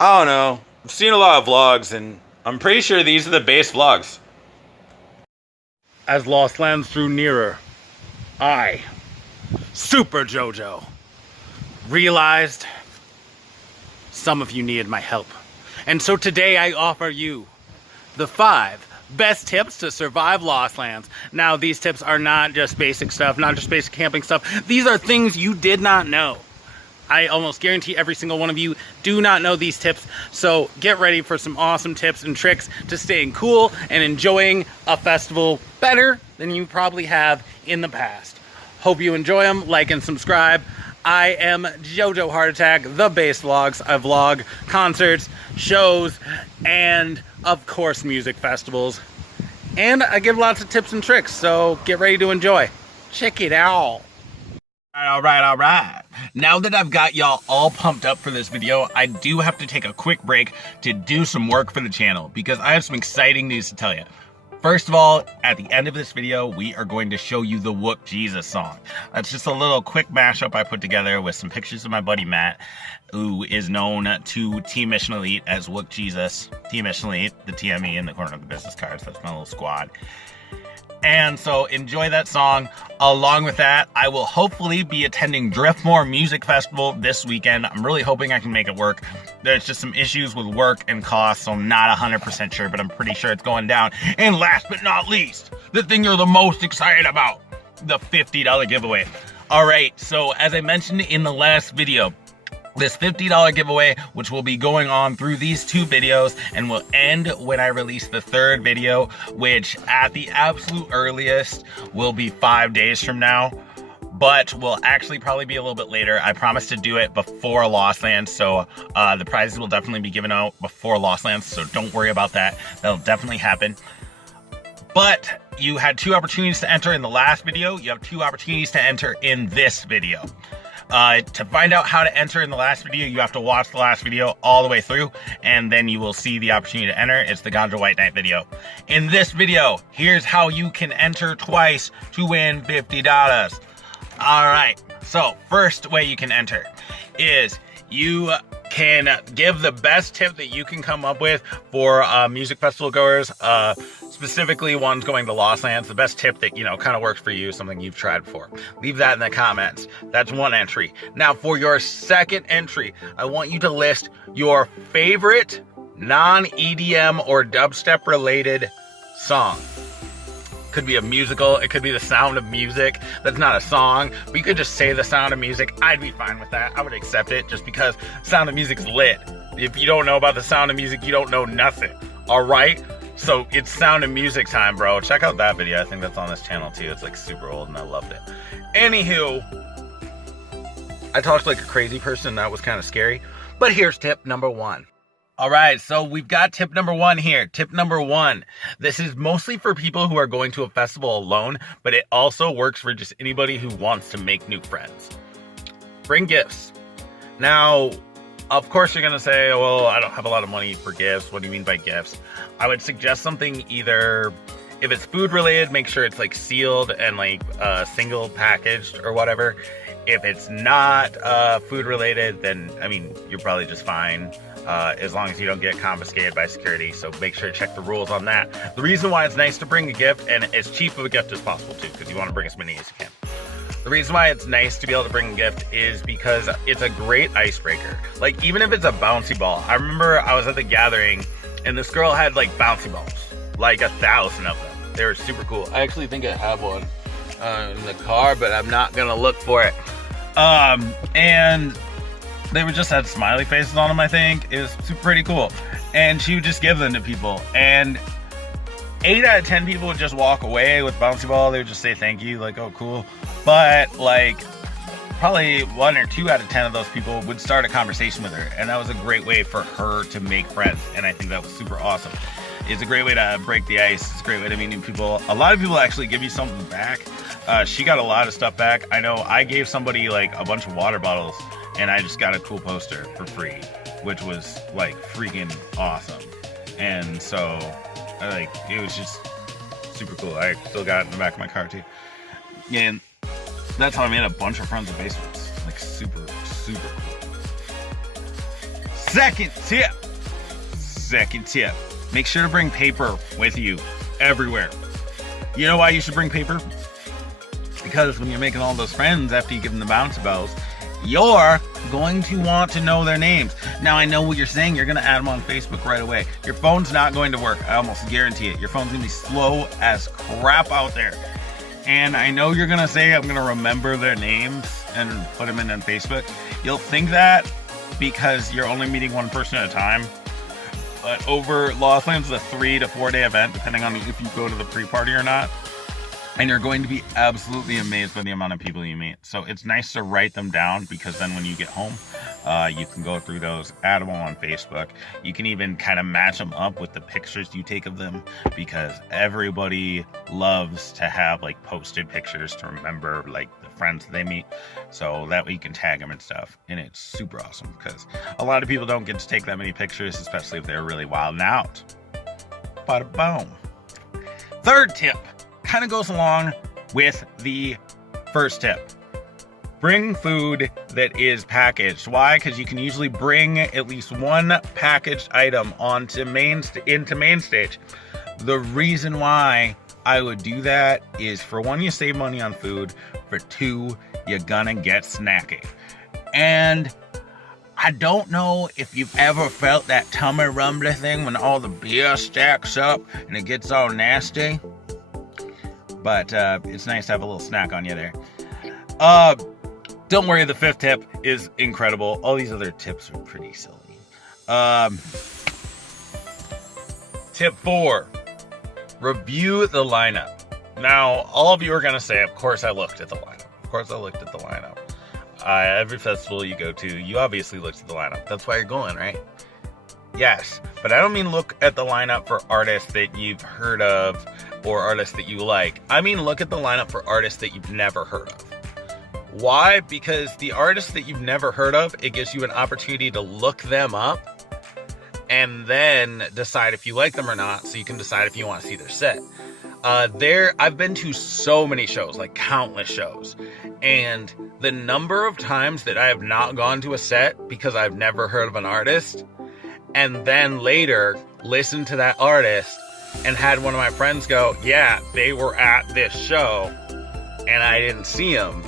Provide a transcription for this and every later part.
I don't know. I've seen a lot of vlogs, and I'm pretty sure these are the base vlogs. As Lost Lands drew nearer, I, Super JoJo, realized some of you needed my help. And so today I offer you the 5 best tips to survive Lost Lands. Now, these tips are not just basic stuff, not just basic camping stuff. These are things you did not know. I almost guarantee every single one of you do not know these tips, so get ready for some awesome tips and tricks to staying cool and enjoying a festival better than you probably have in the past. Hope you enjoy them, like and subscribe. I am JoJo Heart Attack, the Basst Vlogs. I vlog concerts, shows, and of course music festivals. And I give lots of tips and tricks, so get ready to enjoy. Check it out. All right. Now that I've got y'all all pumped up for this video, I do have to take a quick break to do some work for the channel because I have some exciting news to tell you. First of all, at the end of this video, we are going to show you the Whoop Jesus song. That's just a little quick mashup I put together with some pictures of my buddy Matt, who is known to Team Mission Elite as Whoop Jesus. Team Mission Elite, the TME in the corner of the business cards. That's my little squad. And so enjoy that song. Along with that, I will hopefully be attending Driftmore Music Festival this weekend. I'm really hoping I can make it work. There's just some issues with work and costs, so I'm not 100% sure, but I'm pretty sure it's going down. And last but not least, the thing you're the most excited about, the $50 giveaway. All right, so as I mentioned in the last video, this $50 giveaway, which will be going on through these 2 videos and will end when I release the 3rd video, which at the absolute earliest will be 5 days from now, but will actually probably be a little bit later. I promise to do it before Lost Lands, so the prizes will definitely be given out before Lost Lands, so don't worry about that. That'll definitely happen. But you had 2 opportunities to enter in the last video. You have 2 opportunities to enter in this video. To find out how to enter in the last video, you have to watch the last video all the way through, and then you will see the opportunity to enter. It's the Ganja White Knight video. In this video, here's how you can enter twice to win $50. All right, so first way you can enter is you can give the best tip that you can come up with for music festival goers, specifically ones going to Lost Lands. The best tip that, kind of works for you, something you've tried before. Leave that in the comments. That's one entry. Now, for your second entry, I want you to list your favorite non-EDM or dubstep related song. Could be a musical, it could be the sound of music. That's not a song, but you could just say the sound of music. I'd be fine with that. I would accept it just because sound of music's lit. If you don't know about the sound of music, you don't know nothing. All right? So it's sound of music time, bro. Check out that video. I think that's on this channel too. It's like super old and I loved it. Anywho, I talked like a crazy person. That was kind of scary. But here's tip number 1. All right, so we've got tip number 1 here. Tip number 1. This is mostly for people who are going to a festival alone, but it also works for just anybody who wants to make new friends. Bring gifts. Now, of course you're gonna say, well, I don't have a lot of money for gifts. What do you mean by gifts? I would suggest something either, if it's food related, make sure it's like sealed and like single packaged or whatever. If it's not food related, then, I mean, you're probably just fine. As long as you don't get confiscated by security, so make sure to check the rules on that. The reason why it's nice to bring a gift, and as cheap of a gift as possible too, because you want to bring as many as you can. The reason why it's nice to be able to bring a gift is because it's a great icebreaker. Like, even if it's a bouncy ball. I remember I was at the gathering, and this girl had like bouncy balls, like 1,000 of them. They were super cool. I actually think I have one in the car, but I'm not gonna look for it. And they would just had smiley faces on them, I think. It was pretty cool. And she would just give them to people. And 8 out of 10 people would just walk away with bouncy ball. They would just say thank you, like, oh, cool. But, like, probably 1 or 2 out of 10 of those people would start a conversation with her. And that was a great way for her to make friends. And I think that was super awesome. It's a great way to break the ice. It's a great way to meet new people. A lot of people actually give you something back. She got a lot of stuff back. I know I gave somebody, like, a bunch of water bottles. And I just got a cool poster for free, which was like freaking awesome. And so, like, it was just super cool. I still got it in the back of my car too. And that's how I made a bunch of friends with basements. Like, super, super cool. Second tip, make sure to bring paper with you everywhere. You know why you should bring paper? Because when you're making all those friends after you give them the bounce bells, you're going to want to know their names. Now, I know what you're saying. You're going to add them on Facebook right away. Your phone's not going to work. I almost guarantee it. Your phone's going to be slow as crap out there. And I know you're going to say, I'm going to remember their names and put them in on Facebook. You'll think that because you're only meeting one person at a time. But over Lost Lands is a 3 to 4 day event, depending on if you go to the pre-party or not. And you're going to be absolutely amazed by the amount of people you meet. So it's nice to write them down, because then when you get home, you can go through those, add them all on Facebook. You can even kind of match them up with the pictures you take of them, because everybody loves to have like posted pictures to remember like the friends they meet. So that way you can tag them and stuff. And it's super awesome, because a lot of people don't get to take that many pictures, especially if they're really wilding out. Bada boom. Third tip kind of goes along with the first tip. Bring food that is packaged. Why? Because you can usually bring at least one packaged item into main stage. The reason why I would do that is, for one, you save money on food. For two, you're gonna get snacky. And I don't know if you've ever felt that tummy rumbly thing when all the beer stacks up and it gets all nasty. But it's nice to have a little snack on you there. Don't worry, the fifth tip is incredible. All these other tips are pretty silly. Tip 4, review the lineup. Now, all of you are going to say, of course I looked at the lineup. Every festival you go to, you obviously looked at the lineup. That's why you're going, right? Yes, but I don't mean look at the lineup for artists that you've heard of or artists that you like. I mean look at the lineup for artists that you've never heard of. Why? Because the artists that you've never heard of, it gives you an opportunity to look them up and then decide if you like them or not, so you can decide if you want to see their set. I've been to so many shows, like countless shows, and the number of times that I have not gone to a set because I've never heard of an artist, and then later listened to that artist and had one of my friends go, yeah, they were at this show and I didn't see them.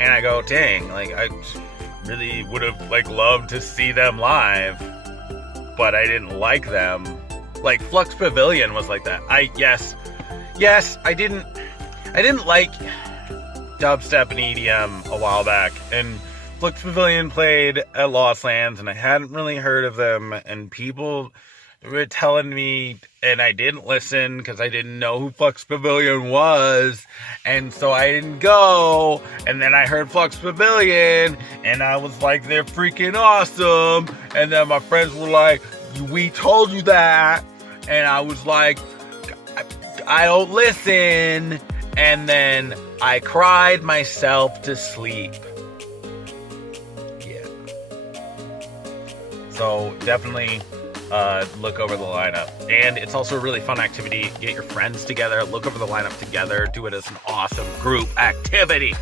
And I go, dang, like I really would have like loved to see them live, but I didn't like them. Like Flux Pavilion was like that. I didn't like dubstep and EDM a while back, and Flux Pavilion played at Lost Lands, and I hadn't really heard of them, and people were telling me, and I didn't listen because I didn't know who Flux Pavilion was, and so I didn't go. And then I heard Flux Pavilion, and I was like, they're freaking awesome. And then my friends were like, we told you that. And I was like, I don't listen. And then I cried myself to sleep. Yeah. So definitely look over the lineup. And it's also a really fun activity. Get your friends together, look over the lineup together, do it as an awesome group activity.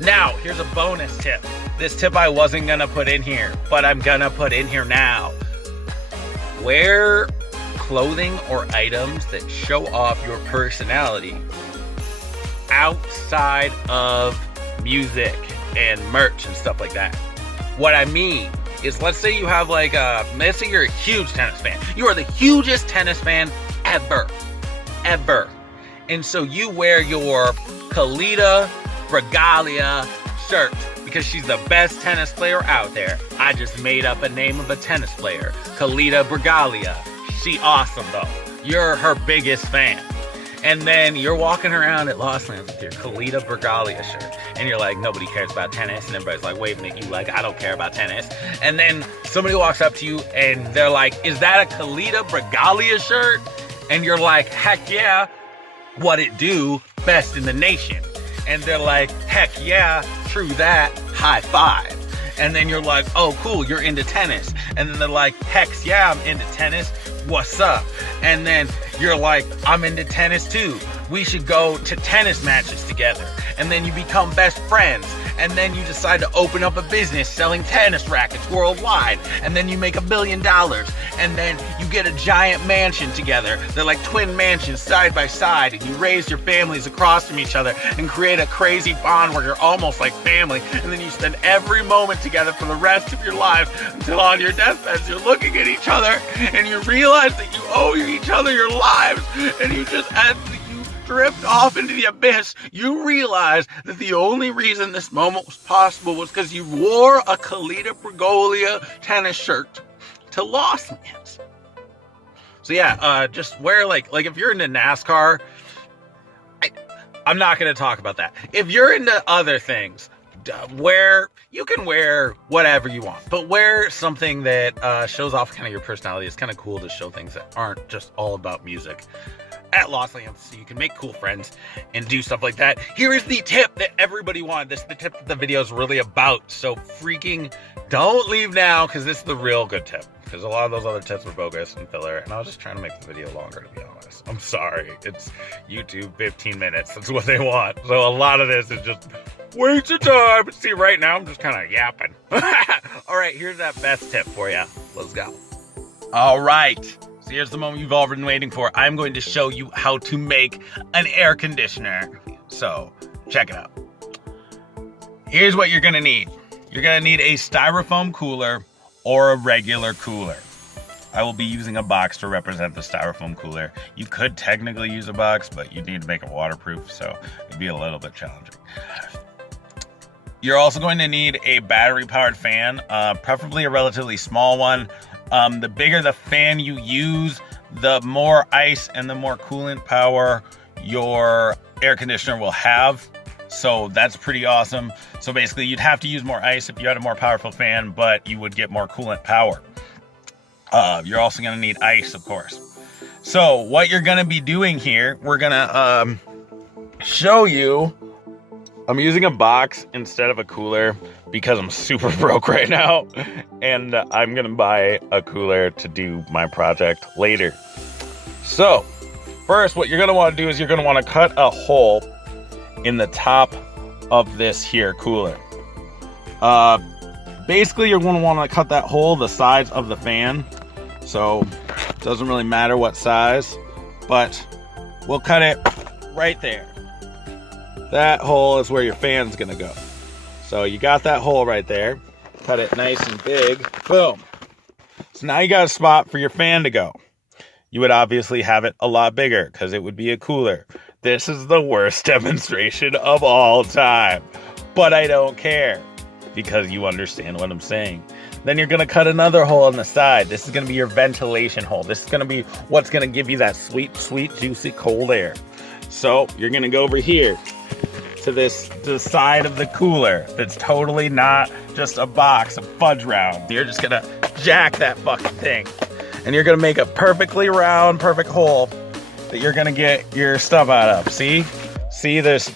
Now, here's a bonus tip. This tip I wasn't gonna put in here, but I'm gonna put in here now. Wear clothing or items that show off your personality outside of music and merch and stuff like that. What I mean is, let's say you have let's say you're a huge tennis fan. You are the hugest tennis fan ever. And so you wear your Kalita Bragalia shirt because she's the best tennis player out there. I just made up a name of a tennis player, Kalita Bragalia. She awesome though. You're her biggest fan. And then you're walking around at Lost Lands with your Kalita Bragalia shirt. And you're like, nobody cares about tennis. And everybody's like, wait a minute, you like, I don't care about tennis. And then somebody walks up to you and they're like, is that a Kalita Bragalia shirt? And you're like, heck yeah. What it do, best in the nation. And they're like, heck yeah, true that, high five. And then you're like, oh cool, you're into tennis. And then they're like, heck yeah, I'm into tennis. What's up? And then you're like, I'm into tennis too. we should go to tennis matches together. And then you become best friends. And then you decide to open up a business selling tennis rackets worldwide. And then you make $1 billion. And then you get a giant mansion together. They're like twin mansions side by side. And you raise your families across from each other and create a crazy bond where you're almost like family. And then you spend every moment together for the rest of your lives until on your deathbeds you're looking at each other and you realize that you owe each other your lives. And you just drift off into the abyss. You realize that the only reason this moment was possible was because you wore a Kalita Bergolia tennis shirt to Lost Lands. So yeah, just wear like if you're into NASCAR, I'm not going to talk about that. If you're into other things, you can wear whatever you want, but wear something that shows off kind of your personality. It's kind of cool to show things that aren't just all about music at Lost Lands, so you can make cool friends and do stuff like that. Here is the tip that everybody wanted. This is the tip that the video is really about. So freaking don't leave now, because this is the real good tip. Because a lot of those other tips were bogus and filler, and I was just trying to make the video longer, to be honest. I'm sorry. It's YouTube 15 minutes. That's what they want. So a lot of this is just waste of time. But see, right now I'm just kind of yapping. All right, here's that best tip for you. Let's go. All right. So here's the moment you've all been waiting for. I'm going to show you how to make an air conditioner. So check it out. Here's what you're gonna need. You're gonna need a styrofoam cooler or a regular cooler. I will be using a box to represent the styrofoam cooler. You could technically use a box, but you need to make it waterproof, so it'd be a little bit challenging. You're also going to need a battery-powered fan, preferably a relatively small one. The bigger the fan you use, the more ice and the more coolant power your air conditioner will have. So that's pretty awesome. So basically you'd have to use more ice if you had a more powerful fan, but you would get more coolant power. You're also gonna need ice, of course. So what you're gonna be doing here, we're gonna show you. I'm using a box instead of a cooler because I'm super broke right now, and I'm gonna buy a cooler to do my project later. So first, what you're gonna want to do is you're gonna want to cut a hole in the top of this here cooler. Basically you're gonna want to cut that hole the size of the fan. So it doesn't really matter what size, but we'll cut it right there. That hole is where your fan's gonna go. So you got that hole right there. Cut it nice and big. Boom. So now you got a spot for your fan to go. You would obviously have it a lot bigger because it would be a cooler. This is the worst demonstration of all time. But I don't care because you understand what I'm saying. Then you're gonna cut another hole on the side. This is gonna be your ventilation hole. This is gonna be what's gonna give you that sweet, sweet, juicy cold air. So you're gonna go over here to the side of the cooler that's totally not just a box of fudge round. You're just gonna jack that fucking thing. And you're gonna make a perfectly round, perfect hole that you're gonna get your stuff out of. See, that's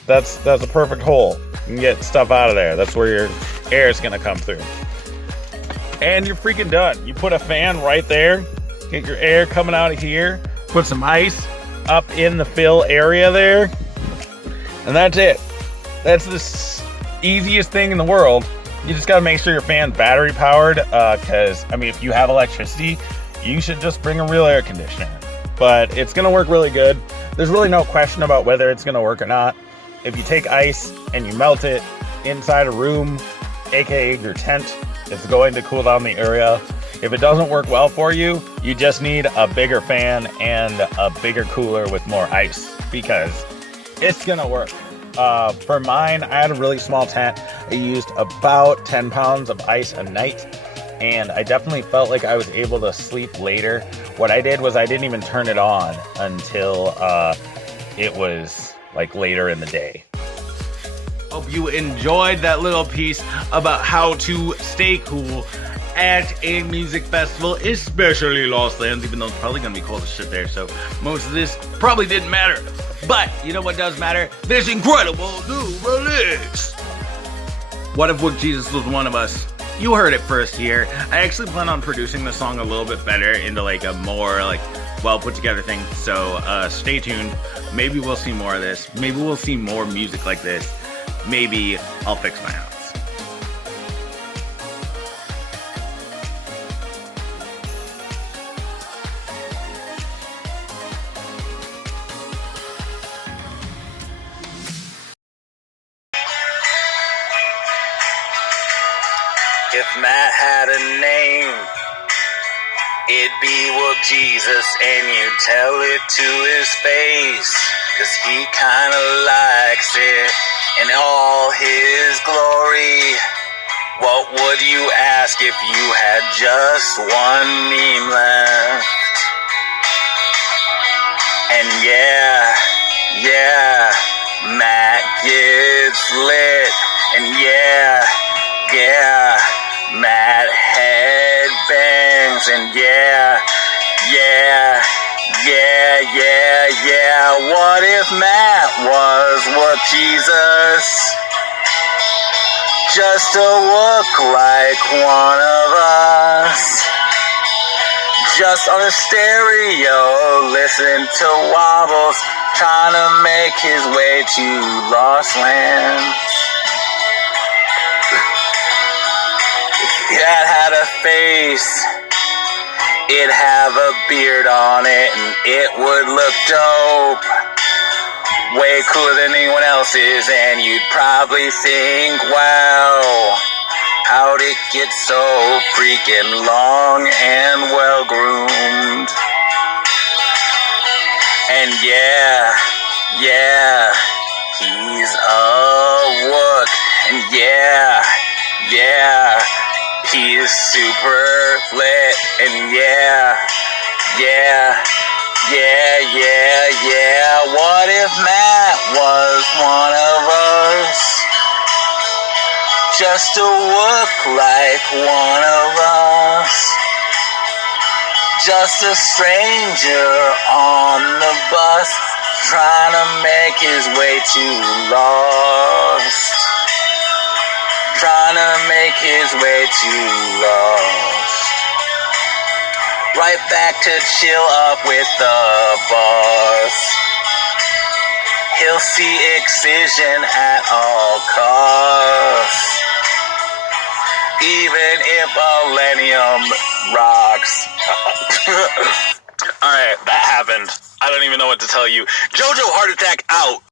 a perfect hole. You can get stuff out of there. That's where your air is gonna come through. And you're freaking done. You put a fan right there, get your air coming out of here, put some ice up in the fill area there, and that's it. That's the easiest thing in the world. You just gotta make sure your fan's battery powered, because, I mean, if you have electricity, you should just bring a real air conditioner. But it's gonna work really good. There's really no question about whether it's gonna work or not. If you take ice and you melt it inside a room, aka your tent, it's going to cool down the area. If it doesn't work well for you, you just need a bigger fan and a bigger cooler with more ice, because it's gonna work. For mine, I had a really small tent. I used about 10 pounds of ice a night, and I definitely felt like I was able to sleep later. What I did was I didn't even turn it on until it was like later in the day. Hope you enjoyed that little piece about how to stay cool at a music festival, especially Lost Lands, even though it's probably gonna be cold as shit there, so most of this probably didn't matter. But you know what does matter? This incredible new release. What if Jesus was one of us? You heard it first here. I actually plan on producing the song a little bit better into like a more like well put together thing. So stay tuned. Maybe we'll see more of this. Maybe we'll see more music like this. Maybe I'll fix my house. If Matt had a name, it'd be Whoop Jesus, and you tell it to his face, 'cause he kinda likes it in all his glory. What would you ask if you had just one meme left? And yeah, Matt gets lit, and yeah, Matt headbangs, and yeah. What if Matt was what Jesus? Just to look like one of us. Just on a stereo, listen to wobbles, trying to make his way to Lost Lands. That had a face, it'd have a beard on it, and it would look dope. Way cooler than anyone else's, and you'd probably think, wow, how'd it get so freaking long and well groomed? And yeah, he's a wook, and yeah, he's super lit, and yeah. What if Matt was one of us? Just to look like one of us. Just a stranger on the bus, trying to make his way to Lost. Trying to make his way to Lost. Right back to chill up with the boss. He'll see excision at all costs. Even if Millennium rocks. Alright, that happened. I don't even know what to tell you. JoJo heart attack out.